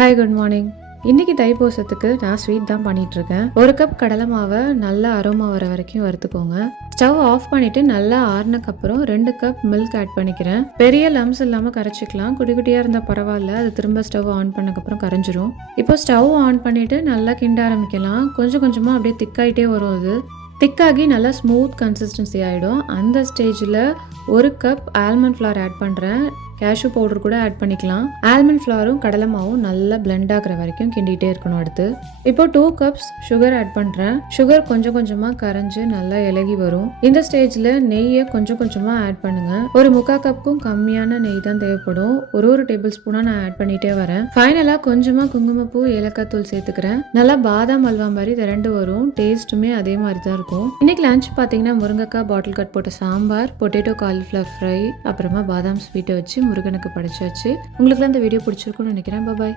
Hi, good morning. இன்னைக்கு தைப்பூசத்துக்கு நான் sweet தான் பண்ணிட்டு இருக்கேன். ஒரு கப் கடலை மாவை நல்லா அரோமா வர வரைக்கும் வறுத்துக்கோங்க. ஸ்டவ் ஆஃப் பண்ணிட்டு நல்லா ஆறுனக்கு அப்புறம் 2 கப் மில்க் ஆட் பண்ணிக்கிறேன். பெரிய லம்ஸ் இல்லாம கரைச்சிக்கலாம். குட்டி குட்டியா இருந்தா பரவாயில்ல, அது திரும்ப ஸ்டவ் ஆன் பண்ணக்கப்புறம் கரைஞ்சிரும். இப்போ ஸ்டவ் ஆன் பண்ணிட்டு நல்லா கிண்ட ஆரம்பிக்கலாம். கொஞ்சம் கொஞ்சமா அப்படியே திக்காயிட்டே வரும். அது திக்காகி நல்லா ஸ்மூத் கன்சிஸ்டன்சி ஆகிடும். அந்த ஸ்டேஜில் 1 கப் ஆல்மண்ட் ஃப்ளவர் ஆட் பண்ணுறேன். கேஷ்யூ பவுடர் கூட ஆட் பண்ணிக்கலாம். ஆல்மண்ட் ஃப்ளவரும் கடலை மாவும் நல்லா பிளெண்ட் ஆகிற வரைக்கும் கிண்டிகிட்டே இருக்கணும். அடுத்து இப்போ 2 கப்ஸ் சுகர் ஆட் பண்ணுறேன். சுகர் கொஞ்சம் கொஞ்சமாக கரைஞ்சி நல்லா இலகி வரும். இந்த ஸ்டேஜில் நெய்யை கொஞ்சம் கொஞ்சமாக ஆட் பண்ணுங்கள். ஒரு 3/4 கப்புக்கும் கம்மியான நெய் தான் தேவைப்படும். ஒரு டேபிள் ஸ்பூனாக நான் ஆட் பண்ணிகிட்டே வரேன். ஃபைனலாக கொஞ்சமாக குங்குமப்பூ, ஏலக்காய் தூள் சேர்த்துக்கிறேன். நல்லா பாதாம் அல்வா மாதிரி திரண்டு வரும். டேஸ்ட்டுமே அதே மாதிரி தான் இருக்கும். இன்னைக்கு லஞ்ச் பார்த்தீங்கன்னா முருங்கைக்காய் பாட்டில் கட் போட்ட சாம்பார், பொட்டேட்டோ காலிஃப்ளவர் ஃப்ரை, அப்புறமா பாதாம் ஸ்வீட்டை வச்சு முருகனுக்கு படைச்சாச்சு. உங்களுக்குலாம் இந்த வீடியோ பிடிச்சிருக்கும்னு நினைக்கிறேன். பாய்.